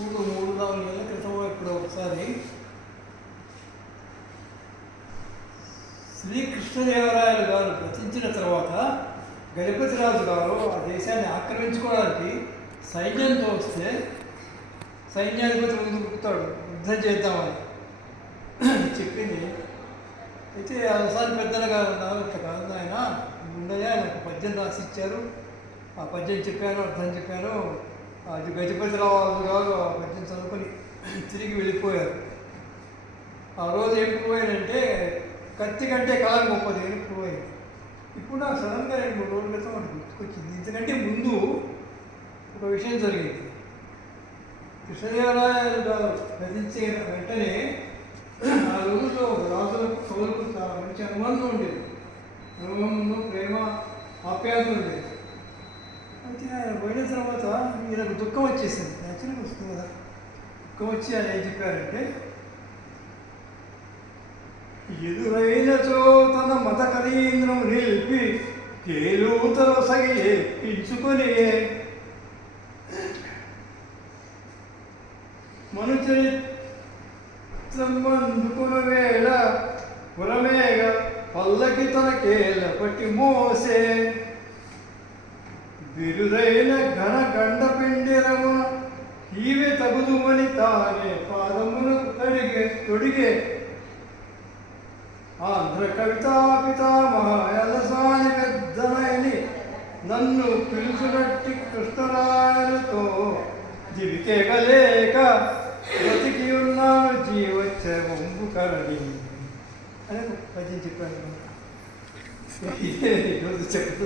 3-4 నెలల క్రితం ఇప్పుడు ఒకసారి శ్రీకృష్ణదేవరాయలు గారు రచించిన తర్వాత గజపతిరాజు గారు ఆ దేశాన్ని ఆక్రమించుకోవడానికి సైన్యంతో వస్తే సైన్యాధిపతి ముందు పుడతాడు యుద్ధం చేద్దామని చెప్పింది. అయితే ఒకసారి పెద్దలు గారు ఉన్నారు, ఇట్లా కాదు ఆయన ఉండగా నాకు పద్యం రాసి ఇచ్చారు, ఆ పద్యం చెప్పాను, అర్థం చెప్పాను. అది గజపతిరాజు గారు ఆ పద్యం చదువుకొని తిరిగి వెళ్ళిపోయారు. ఆ రోజు ఏం పోయానంటే కత్తి కంటే కాలం గొప్పది అని పోయింది. ఇప్పుడు నాకు సడన్గా 2-3 రోజుల క్రితం అది గుర్తుకొచ్చింది. ఇంతకంటే ముందు ఒక విషయం జరిగింది. కృష్ణదేవరాయలు గారు రచించిన వెంటనే ఆ రోజుల్లో రాజులకు కవులకు చాలా మంచి అనుబంధం ఉండేది. అనుబంధం, ప్రేమ, ఆప్యాయత ఉండేది. అయితే ఆయన పోయిన తర్వాత ఈయనకు దుఃఖం వచ్చేసింది. యాక్చువల్గా వస్తుంది కదా, దుఃఖం వచ్చి ఆయన ఏం చెప్పారంటే, ఎదురైనచో తన మత కరీంద్రం నిలిపి కేలూతల సగి ఎప్పించుకొని మనుచరిత్రం అందుకున్న వేళ పురమేగ పల్లకి తన కేల పట్టి మోసే బిరుదైన ఘన గండ పిండిరమున ఈమె తగుదుమని తానే పాదమును తొడిగే ఆంధ్ర కవితా పితామహయలసాని పెద్దనైని నన్ను పిలుచునట్టి కృష్ణరాయలతో దివికెగలేక బ్రతికి ఉన్నాను జీవచ్చవంబు కరణి అని పద్యం చెప్పాను. ఈరోజు చెప్తూ